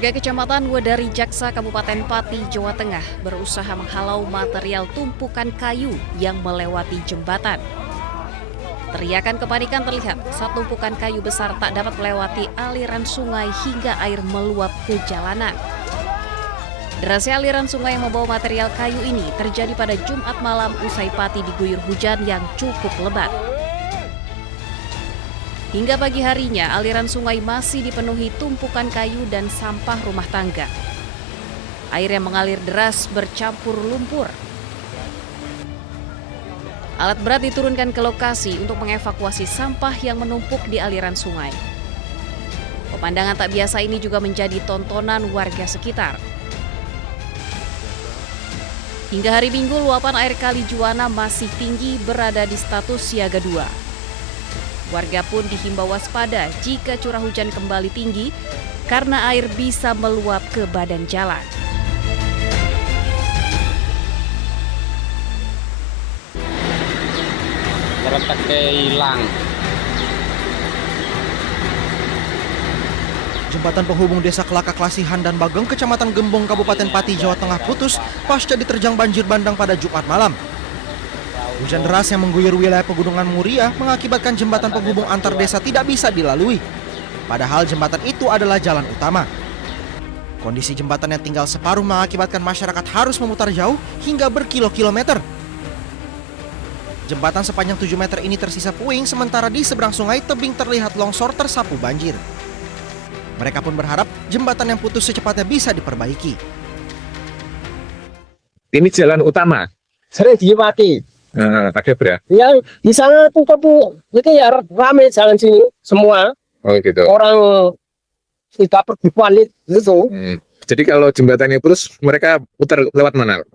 Warga Kecamatan Wedari Jaksa, Kabupaten Pati, Jawa Tengah berusaha menghalau material tumpukan kayu yang melewati jembatan. Teriakan kepanikan terlihat saat tumpukan kayu besar tak dapat melewati aliran sungai hingga air meluap ke jalanan. Derasnya aliran sungai yang membawa material kayu ini terjadi pada Jumat malam usai Pati diguyur hujan yang cukup lebat. Hingga pagi harinya, aliran sungai masih dipenuhi tumpukan kayu dan sampah rumah tangga. Air yang mengalir deras bercampur lumpur. Alat berat diturunkan ke lokasi untuk mengevakuasi sampah yang menumpuk di aliran sungai. Pemandangan tak biasa ini juga menjadi tontonan warga sekitar. Hingga hari Minggu, luapan air Kali Juwana masih tinggi berada di status siaga 2. Warga pun dihimbau waspada jika curah hujan kembali tinggi karena air bisa meluap ke badan jalan. Hilang. Jembatan penghubung Desa Kelaka Klasihan dan Bagong, Kecamatan Gembong, Kabupaten Pati, Jawa Tengah putus pasca diterjang banjir bandang pada Jumat malam. Hujan deras yang mengguyur wilayah Pegunungan Muria mengakibatkan jembatan penghubung antar desa tidak bisa dilalui. Padahal jembatan itu adalah jalan utama. Kondisi jembatan yang tinggal separuh mengakibatkan masyarakat harus memutar jauh hingga berkilo-kilometer. Jembatan sepanjang 7 meter ini tersisa puing, sementara di seberang sungai tebing terlihat longsor tersapu banjir. Mereka pun berharap jembatan yang putus secepatnya bisa diperbaiki. Ini jalan utama. Sering dia mati. Ada berapa? Ya di sana tuh itu ya ramai jalan sini semua. Oh gitu. Orang tidak pergi balik gitu. Jadi kalau jembatannya putus, mereka putar lewat mana?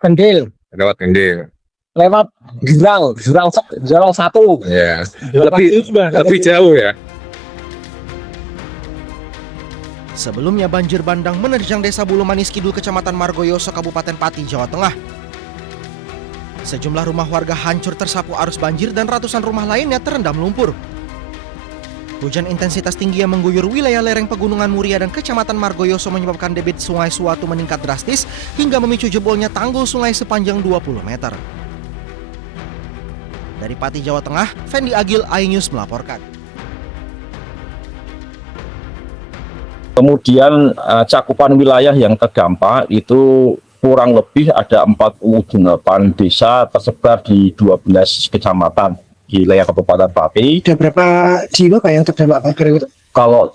Kendil. Lewat Kendil. Lewat Jurang satu. Ya. Lebih jauh ya. Sebelumnya banjir bandang menerjang Desa Bulu Manis Kidul, Kecamatan Margoyoso, Kabupaten Pati, Jawa Tengah. Sejumlah rumah warga hancur tersapu arus banjir dan ratusan rumah lainnya terendam lumpur. Hujan intensitas tinggi yang mengguyur wilayah lereng Pegunungan Muria dan Kecamatan Margoyoso menyebabkan debit Sungai Suwatu meningkat drastis hingga memicu jebolnya tanggul sungai sepanjang 20 meter. Dari Pati, Jawa Tengah, Fendi Agil, iNews melaporkan. Kemudian cakupan wilayah yang terdampak itu kurang lebih ada 48 desa tersebar di 12 kecamatan di wilayah Kabupaten Pati. Ada berapa jiwa Pak yang terdampak banjir itu? Kalau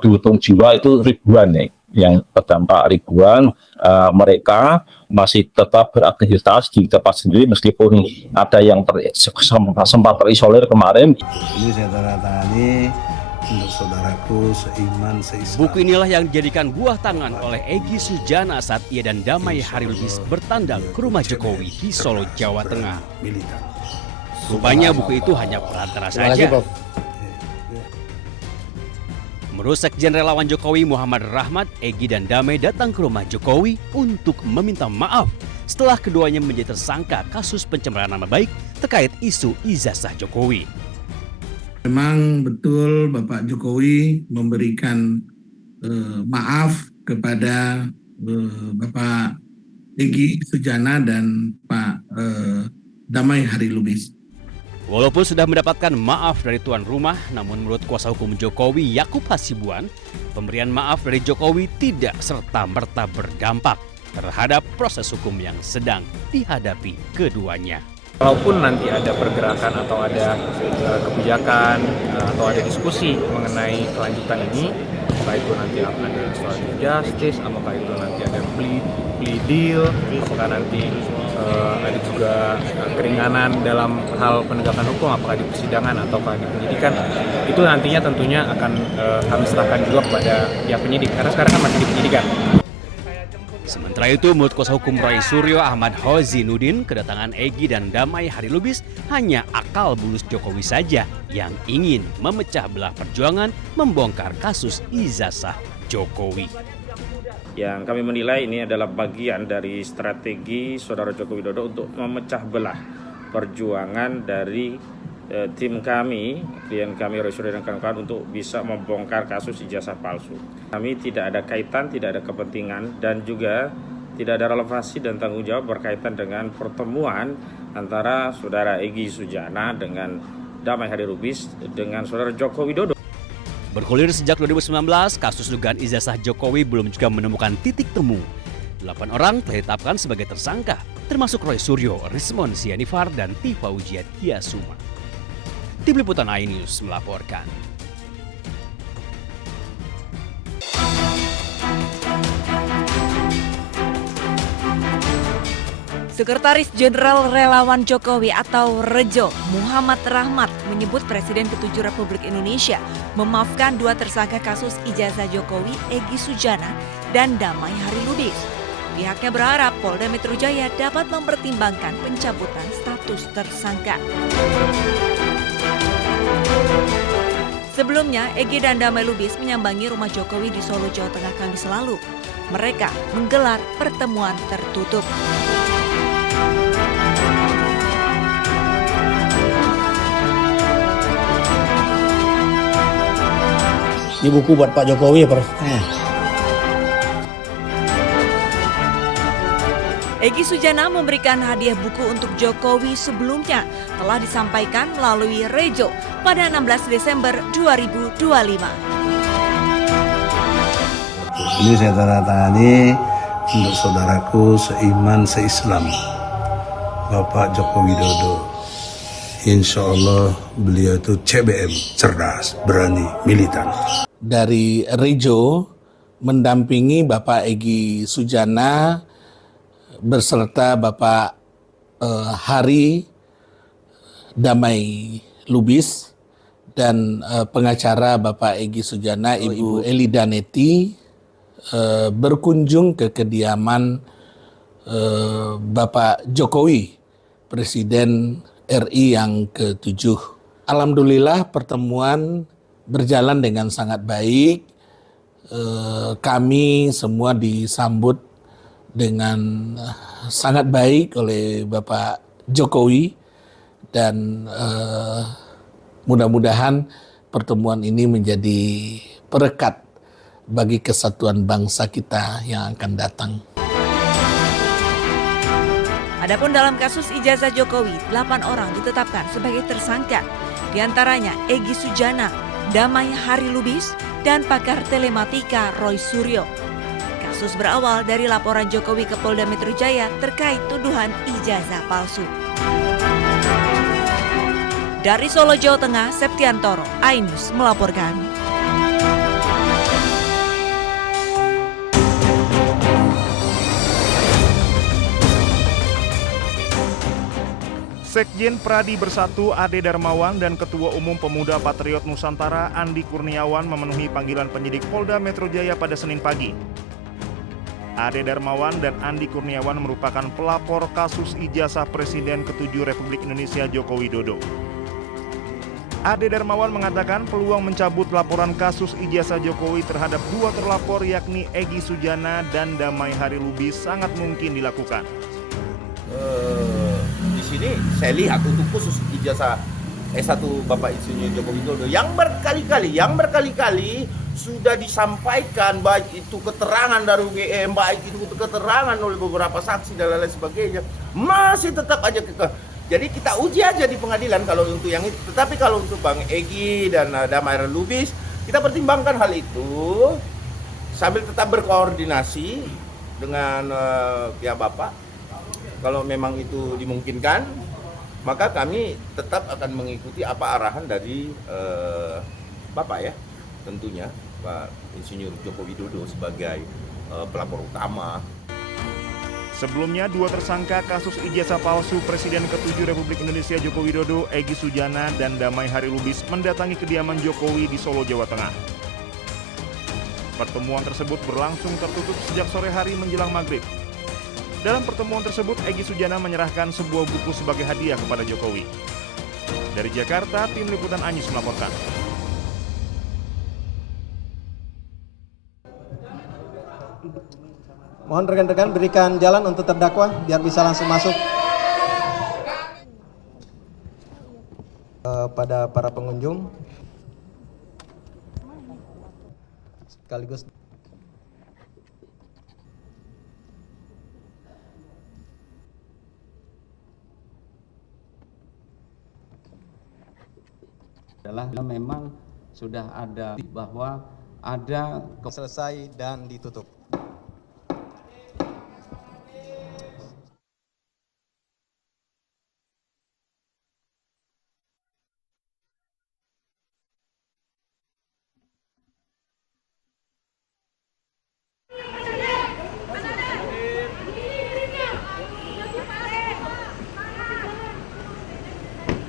dihitung jiwa itu ribuan nih, yang terdampak ribuan. Mereka masih tetap beraktivitas di tempat sendiri meskipun ada yang sempat terisolir kemarin. Ini saya tanda-tangani untuk saudaraku seiman seislam. Buku inilah yang dijadikan buah tangan oleh Egy Sujana saat ia dan Damai Hari Lubis bertandang ke rumah Jokowi di Solo, Jawa Tengah. Rupanya buku itu hanya perantara saja. Menurut Sekjen Relawan Jokowi Muhammad Rahmat, Egy dan Damai datang ke rumah Jokowi untuk meminta maaf setelah keduanya menjadi tersangka kasus pencemaran nama baik terkait isu ijazah Jokowi. Memang betul Bapak Jokowi memberikan maaf kepada Bapak Egy Sujana dan Pak Damai Hari Lubis. Walaupun sudah mendapatkan maaf dari tuan rumah, namun menurut kuasa hukum Jokowi Yakub Hasibuan, pemberian maaf dari Jokowi tidak serta-merta berdampak terhadap proses hukum yang sedang dihadapi keduanya. Kalaupun nanti ada pergerakan atau ada kebijakan atau ada diskusi mengenai kelanjutan ini, apakah itu nanti akan ada restoratif justice, apakah itu nanti ada plea deal, apakah nanti ada juga keringanan dalam hal penegakan hukum, apakah di persidangan ataukah di penyidikan, itu nantinya tentunya akan kami serahkan juga kepada pihak penyidik, karena sekarang kan masih di penyidikan. Sementara itu, menurut kuasa hukum Roy Suryo Ahmad Hozinuddin, kedatangan Egy dan Damai Hari Lubis hanya akal bulus Jokowi saja yang ingin memecah belah perjuangan membongkar kasus ijazah Jokowi. Yang kami menilai ini adalah bagian dari strategi Saudara Joko Widodo untuk memecah belah perjuangan dari tim kami, klien kami Roy Suryo dan kawan-kawan untuk bisa membongkar kasus ijazah palsu. Kami tidak ada kaitan, tidak ada kepentingan, dan juga tidak ada relevansi dan tanggung jawab berkaitan dengan pertemuan antara saudara Egy Sujana dengan Damai Hari Lubis dengan saudara Joko Widodo. Bergulir sejak 2019, kasus dugaan ijazah Jokowi belum juga menemukan titik temu. 8 orang telah ditetapkan sebagai tersangka, termasuk Roy Suryo, Rismon Sianifar, dan Tifa Ujiat Kiasuma. Tim Liputan iNews melaporkan. Sekretaris Jenderal Relawan Jokowi atau Rejo, Muhammad Rahmat, menyebut Presiden ke-7 Republik Indonesia memaafkan 2 tersangka kasus ijazah Jokowi, Egy Sujana dan Damai Hari Lubis. Pihaknya berharap Polda Metro Jaya dapat mempertimbangkan pencabutan status tersangka. Sebelumnya, Egy dan Damai Lubis menyambangi rumah Jokowi di Solo, Jawa Tengah Kamis lalu. Mereka menggelar pertemuan tertutup. Ini buku buat Pak Jokowi ya, Prof? Egy Sujana memberikan hadiah buku untuk Jokowi sebelumnya telah disampaikan melalui Rejo pada 16 Desember 2025. Ini saya tanda tangani untuk saudaraku seiman seislam, Bapak Joko Widodo. Insya Allah beliau itu CBM, cerdas, berani, militan. Dari Rejo mendampingi Bapak Egy Sujana beserta Bapak Hari Damai Lubis dan pengacara Bapak Egy Sujana, Ibu Elida Neti, berkunjung ke kediaman Bapak Jokowi, Presiden RI yang ke-7. Alhamdulillah pertemuan berjalan dengan sangat baik. Kami semua disambut dengan sangat baik oleh Bapak Jokowi dan mudah-mudahan pertemuan ini menjadi perekat bagi kesatuan bangsa kita yang akan datang. Adapun dalam kasus ijazah Jokowi, 8 orang ditetapkan sebagai tersangka, di antaranya Egy Sujana, Damai Hari Lubis, dan pakar telematika Roy Suryo. Kasus berawal dari laporan Jokowi ke Polda Metro Jaya terkait tuduhan ijazah palsu. Dari Solo, Jawa Tengah, Septiantoro, iNews melaporkan. Sekjen Pradi Bersatu Ade Darmawan dan Ketua Umum Pemuda Patriot Nusantara Andi Kurniawan memenuhi panggilan penyidik Polda Metro Jaya pada Senin pagi. Ade Darmawan dan Andi Kurniawan merupakan pelapor kasus ijazah Presiden ke-7 Republik Indonesia Joko Widodo. Ade Darmawan mengatakan peluang mencabut laporan kasus ijazah Jokowi terhadap 2 terlapor yakni Egy Sujana dan Damai Hari Lubis sangat mungkin dilakukan. Di sini saya lihat untuk khusus ijazah S1 Bapak Insinyur Joko Widodo yang berkali-kali sudah disampaikan, baik itu keterangan dari UGM, baik itu keterangan oleh beberapa saksi dan lain sebagainya, masih tetap aja jadi kita uji aja di pengadilan kalau untuk yang itu. Tetapi kalau untuk Bang Egy dan Damai Hari Lubis, kita pertimbangkan hal itu sambil tetap berkoordinasi dengan pihak Bapak. Kalau memang itu dimungkinkan, maka kami tetap akan mengikuti apa arahan dari Bapak ya, tentunya Pak Insinyur Joko Widodo sebagai pelapor utama. Sebelumnya, 2 tersangka kasus ijazah palsu Presiden ke-7 Republik Indonesia Joko Widodo, Egy Sujana dan Damai Hari Lubis mendatangi kediaman Jokowi di Solo, Jawa Tengah. Pertemuan tersebut berlangsung tertutup sejak sore hari menjelang maghrib. Dalam pertemuan tersebut, Egy Sujana menyerahkan sebuah buku sebagai hadiah kepada Jokowi. Dari Jakarta, Tim Liputan iNews melaporkan. Mohon rekan-rekan berikan jalan untuk terdakwa biar bisa langsung masuk. pada para pengunjung sekaligus adalah memang sudah ada bahwa ada selesai dan ditutup.